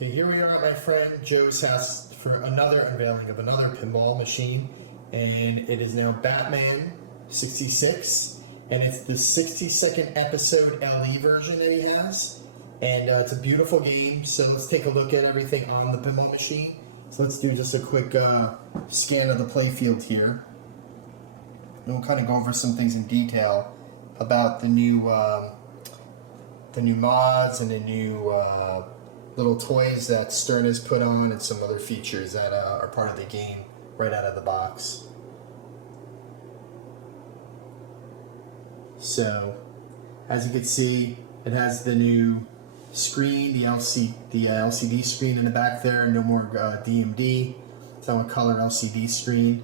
Okay, here we are at my friend Joe's house for another unveiling of another pinball machine, and it is now Batman 66, and it's the 62nd episode LE version that he has, and it's a beautiful game. So let's take a look at everything on the pinball machine. So let's do just a quick scan of the playfield here, and we'll kind of go over some things in detail about the new mods and the new little toys that Stern has put on, and some other features that are part of the game right out of the box. So, as you can see, it has the new screen, the LCD screen in the back there. No more DMD. It's on a color LCD screen,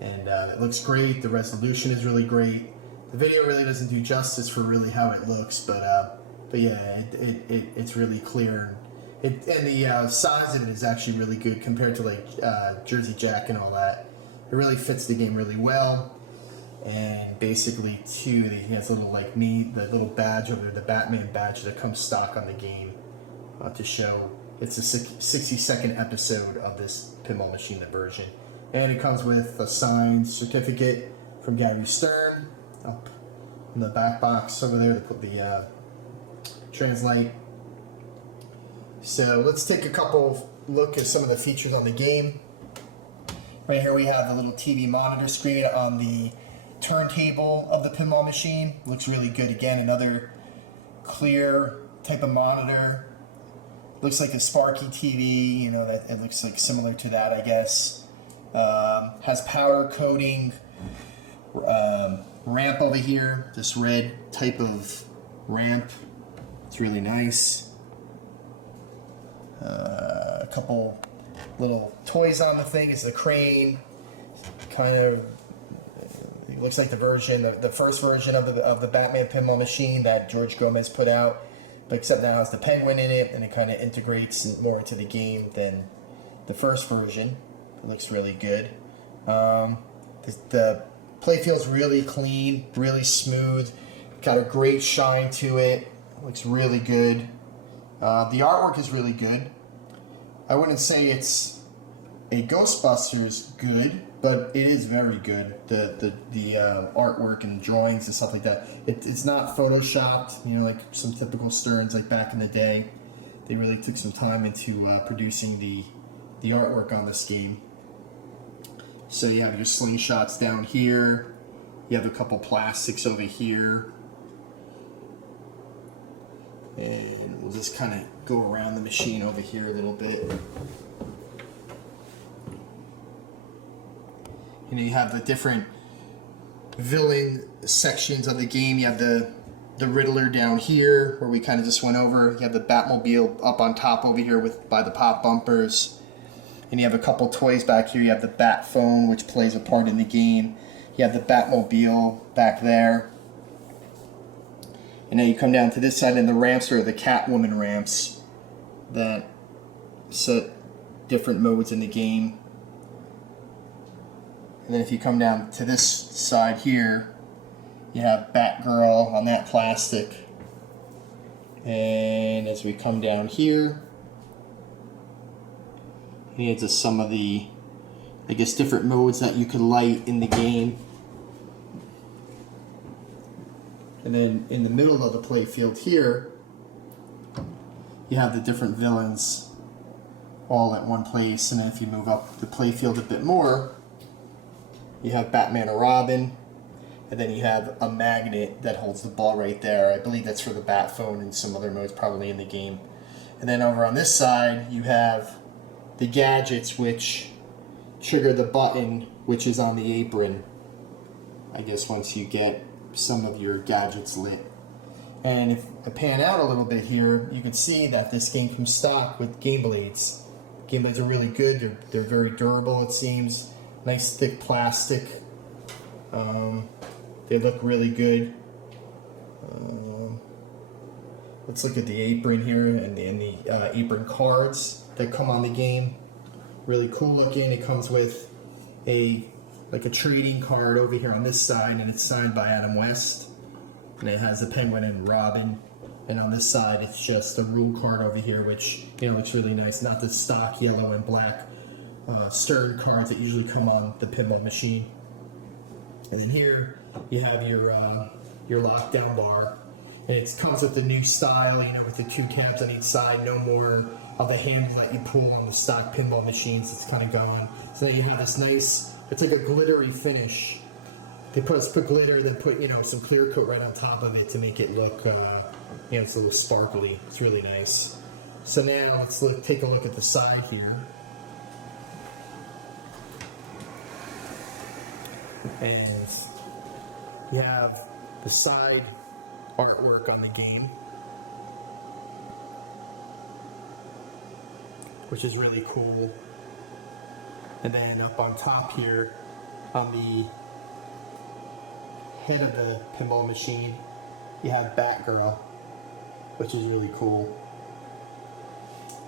and it looks great. The resolution is really great. The video really doesn't do justice for really how it looks, but yeah, it's really clear. And the size of it is actually really good compared to like Jersey Jack and all that. It really fits the game really well. And basically, too, he has little the little badge over there, the Batman badge that comes stock on the game to show it's the 62nd episode of this pinball machine, the version. And it comes with a signed certificate from Gary Stern up in the back box over there. They put the translate. So let's take a couple look at some of the features on the game. Right here we have the little TV monitor screen on the turntable of the pinball machine. Looks really good. Again, another clear type of monitor. Looks like a Sparky TV, you know, that it looks like similar to that, I guess. Has powder coating ramp over here, this red type of ramp. It's really nice. A couple little toys on the thing. It's a crane. Kind of it looks like the first version of the Batman pinball machine that George Gomez put out, but except now it has the penguin in it, and it kind of integrates more into the game than the first version. It looks really good. The playfield's really clean, really smooth. Got a great shine to it. Looks really good. The artwork is really good. I wouldn't say it's a Ghostbusters good, but it is very good. The artwork and drawings and stuff like that. It's not photoshopped, you know, like some typical Sterns like back in the day. They really took some time into producing the artwork on this game. So you have your slingshots down here. You have a couple plastics over here. And we'll just kind of go around the machine over here a little bit. You know, you have the different villain sections of the game. You have the Riddler down here, where we kind of just went over. You have the Batmobile up on top over here by the pop bumpers. And you have a couple toys back here. You have the Bat Phone, which plays a part in the game. You have the Batmobile back there. And now you come down to this side, and the ramps are the Catwoman ramps that set different modes in the game. And then if you come down to this side here, you have Batgirl on that plastic. And as we come down here, here's just some of the, I guess, different modes that you could light in the game. And then in the middle of the playfield here, you have the different villains all at one place. And then if you move up the playfield a bit more, you have Batman and Robin. And then you have a magnet that holds the ball right there. I believe that's for the Bat Phone and some other modes probably in the game. And then over on this side, you have the gadgets, which trigger the button, which is on the apron, I guess, once you get some of your gadgets lit. And if I pan out a little bit here, you can see that this game comes stock with game blades. Game blades are really good. They're very durable, it seems. Nice thick plastic. They look really good. Let's look at the apron here and the apron cards that come on the game. Really cool looking. It comes with a trading card over here on this side, and it's signed by Adam West. And it has the Penguin and Robin And on this side, it's just a rule card over here, which, you know, looks really nice. Not the stock yellow and black stern cards that usually come on the pinball machine. And then here you have your lockdown bar, and it comes with the new style, you know, with the 2 caps on each side. No more of the handle that you pull on the stock pinball machines. It's kind of gone. So now you have this nice, it's like a glittery finish. They put glitter, then put, you know, some clear coat right on top of it to make it look, you know, it's a little sparkly. It's really nice. So now let's take a look at the side here. And you have the side artwork on the game, which is really cool. And then up on top here, on the head of the pinball machine, you have Batgirl, which is really cool.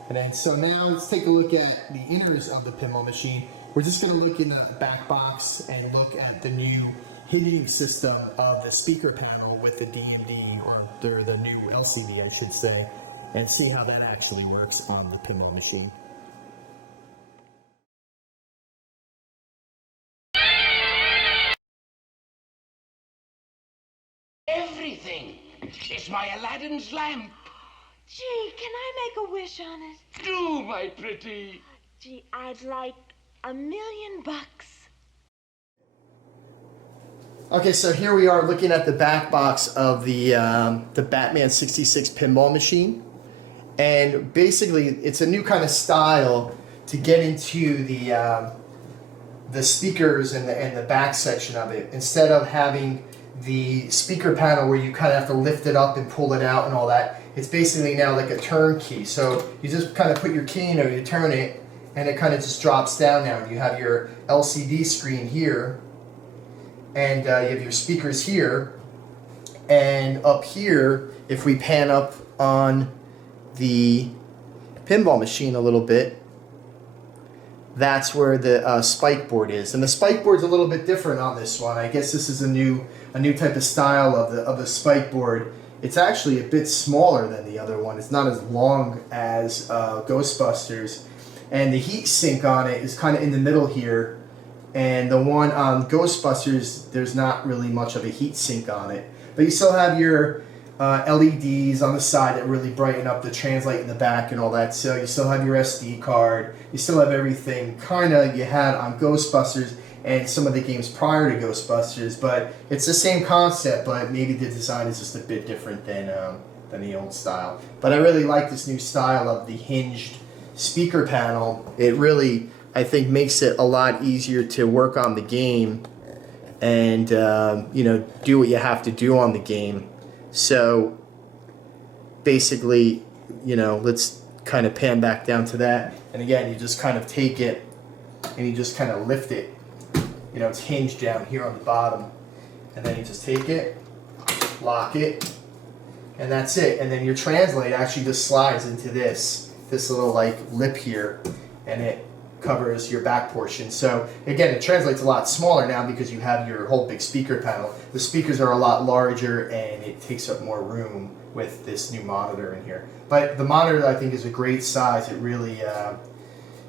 And then, so now let's take a look at the inners of the pinball machine. We're just going to look in the back box and look at the new hitting system of the speaker panel with the DMD, or the new LCD, I should say, and see how that actually works on the pinball machine. Everything. It's my Aladdin's lamp. Gee, can I make a wish on it? Do, my pretty. Gee, I'd like $1,000,000. Okay, so here we are looking at the back box of the Batman 66 pinball machine, and basically it's a new kind of style to get into the speakers and the back section of it. Instead of having the speaker panel where you kind of have to lift it up and pull it out and all that, it's basically now like a turn key. So you just kind of put your key in or you turn it, and it kind of just drops down now. And you have your LCD screen here, and you have your speakers here, and up here, if we pan up on the pinball machine a little bit, that's where the spike board is. And the spike board's a little bit different on this one. I guess this is a new type of style of the spike board. It's actually a bit smaller than the other one. It's not as long as Ghostbusters. And the heat sink on it is kind of in the middle here. And the one on Ghostbusters, there's not really much of a heat sink on it. But you still have your LEDs on the side that really brighten up the translate in the back and all that. So you still have your SD card. You still have everything kind of you had on Ghostbusters and some of the games prior to Ghostbusters. But it's the same concept, but maybe the design is just a bit different than the old style. But I really like this new style of the hinged speaker panel. It really, I think, makes it a lot easier to work on the game and you know, do what you have to do on the game. So basically, you know, let's kind of pan back down to that. And again, you just kind of take it and you just kind of lift it. You know, it's hinged down here on the bottom. And then you just take it, lock it, and that's it. And then your translate actually just slides into this little like lip here, and it covers your back portion. So again, it translates a lot smaller now because you have your whole big speaker panel. The speakers are a lot larger and it takes up more room with this new monitor in here. But the monitor, I think, is a great size. It really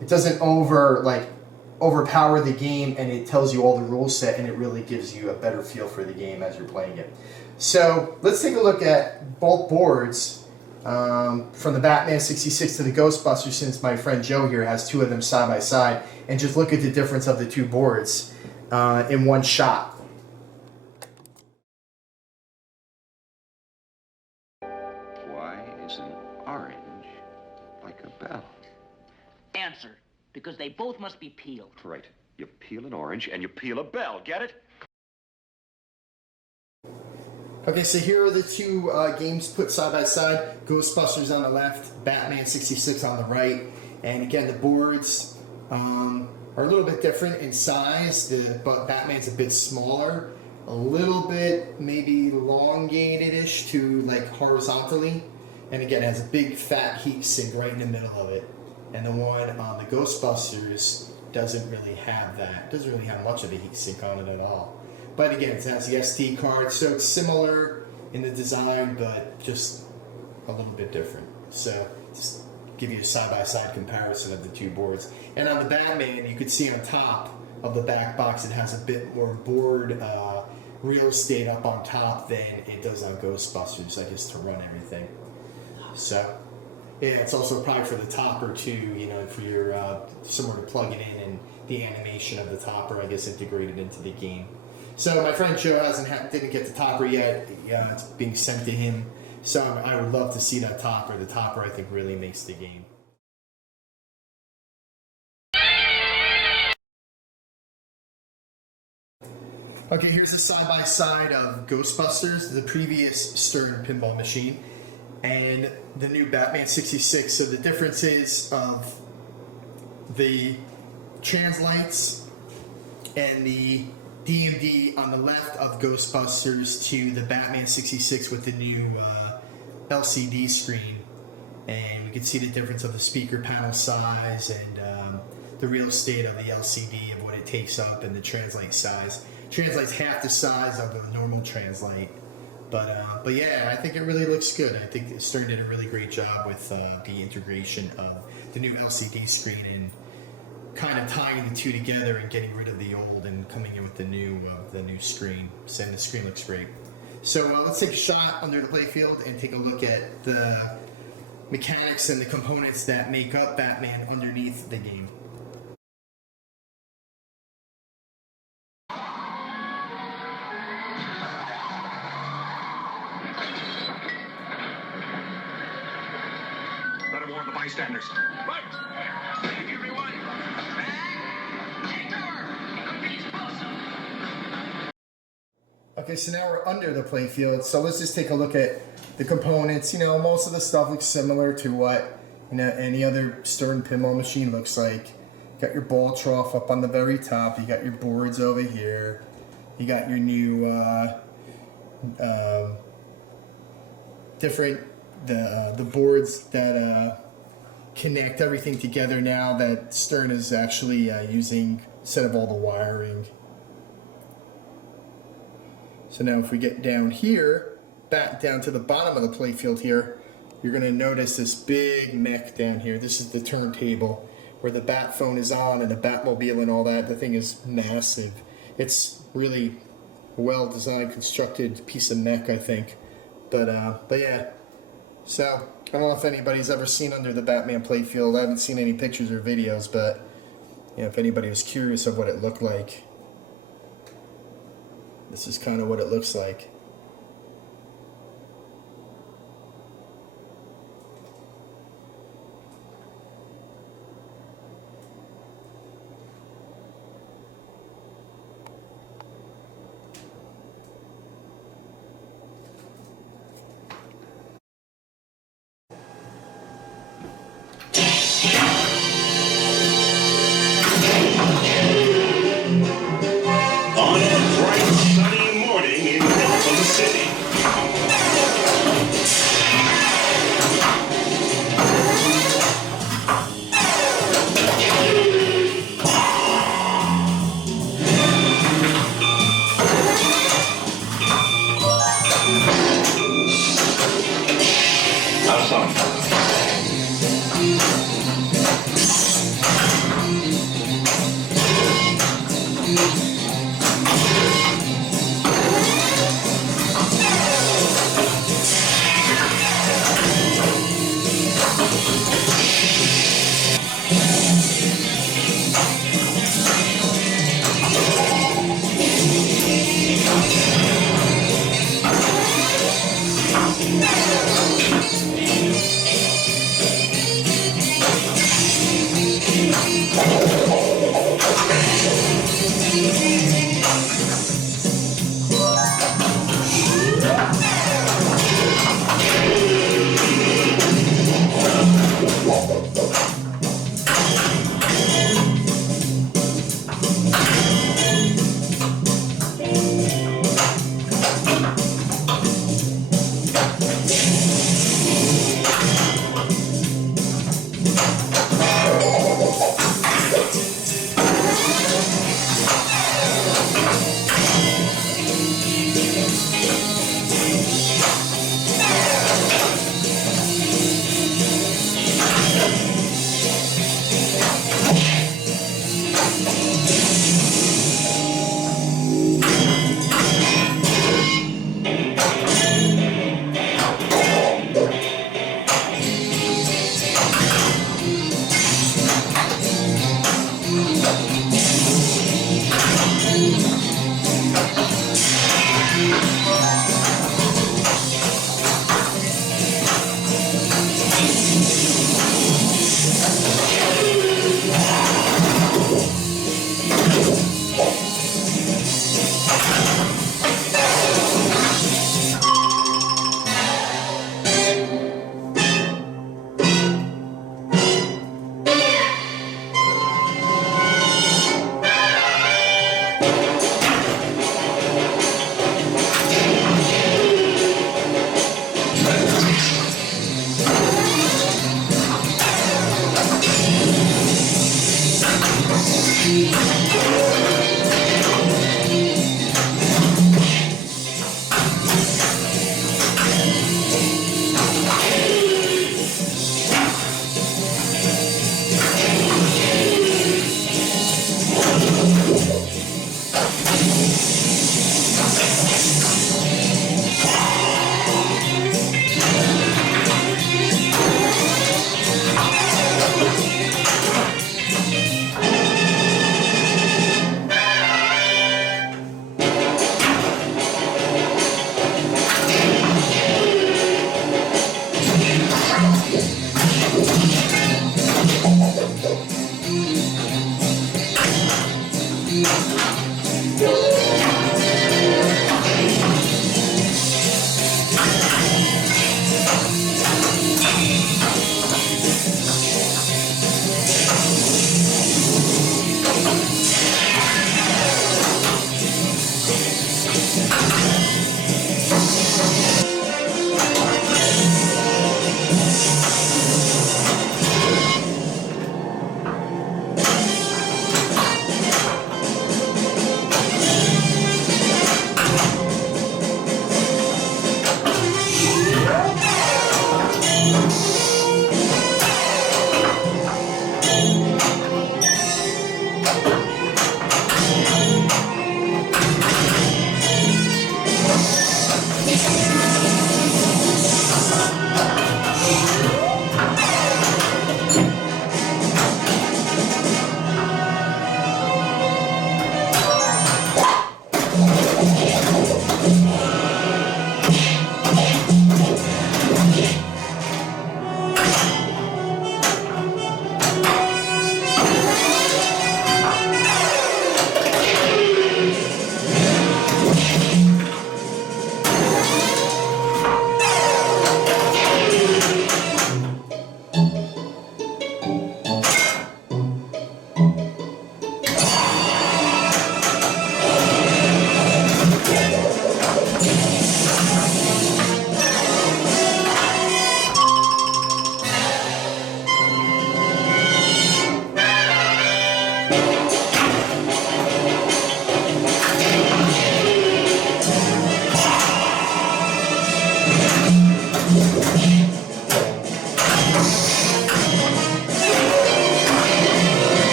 it doesn't overpower the game, and it tells you all the rule set, and it really gives you a better feel for the game as you're playing it. So let's take a look at both boards. From the Batman 66 to the Ghostbusters, since my friend Joe here has two of them side by side, and just look at the difference of the two boards in one shot. Why is an orange like a bell? Answer. Because they both must be peeled. Right. You peel an orange and you peel a bell. Get it? Okay, so here are the two games put side by side. Ghostbusters on the left, Batman 66 on the right. And again, the boards are a little bit different in size. But Batman's a bit smaller, a little bit maybe elongated-ish to like horizontally. And again, it has a big fat heat sink right in the middle of it. And the one on the Ghostbusters doesn't really have that. Doesn't really have much of a heat sink on it at all. But again, it has the SD card, so it's similar in the design, but just a little bit different. So just give you a side-by-side comparison of the two boards. And on the Batman, you can see on top of the back box, it has a bit more board real estate up on top than it does on Ghostbusters, I guess, to run everything. So, yeah, it's also probably for the topper too, you know, for your somewhere to plug it in and the animation of the topper, I guess, integrated into the game. So my friend Joe didn't get the topper yet. Yeah, it's being sent to him. So I would love to see that topper. The topper, I think, really makes the game. Okay, here's the side-by-side of Ghostbusters, the previous Stern pinball machine, and the new Batman 66. So the difference is of the translights and the DMD on the left of Ghostbusters to the Batman 66 with the new LCD screen. And we can see the difference of the speaker panel size and the real estate of the LCD of what it takes up and the translite size. Translate's half the size of the normal translate. But yeah, I think it really looks good. I think Stern did a really great job with the integration of the new LCD screen and kind of tying the two together and getting rid of the old and coming in with the new screen. So the screen looks great. So let's take a shot under the playfield and take a look at the mechanics and the components that make up Batman underneath the game. Better warn the bystanders. Right! Thank everyone. Take cover! The beast awesome! Okay, so now we're under the playfield. So let's just take a look at the components. You know, most of the stuff looks similar to what, you know, any other Stern pinball machine looks like. You got your ball trough up on the very top. You got your boards over here. You got your new different the boards that connect everything together now that Stern is actually using instead of all the wiring. So now if we get down here, back down to the bottom of the playfield here, you're going to notice this big mech down here. This is the turntable where the Bat phone is on and the Batmobile and all that. The thing is massive. It's really well designed, constructed piece of mech, I think. But yeah. So I don't know if anybody's ever seen under the Batman playfield. I haven't seen any pictures or videos, but you know, if anybody was curious of what it looked like, this is kind of what it looks like. On a bright, sunny morning in Gotham City. Have some.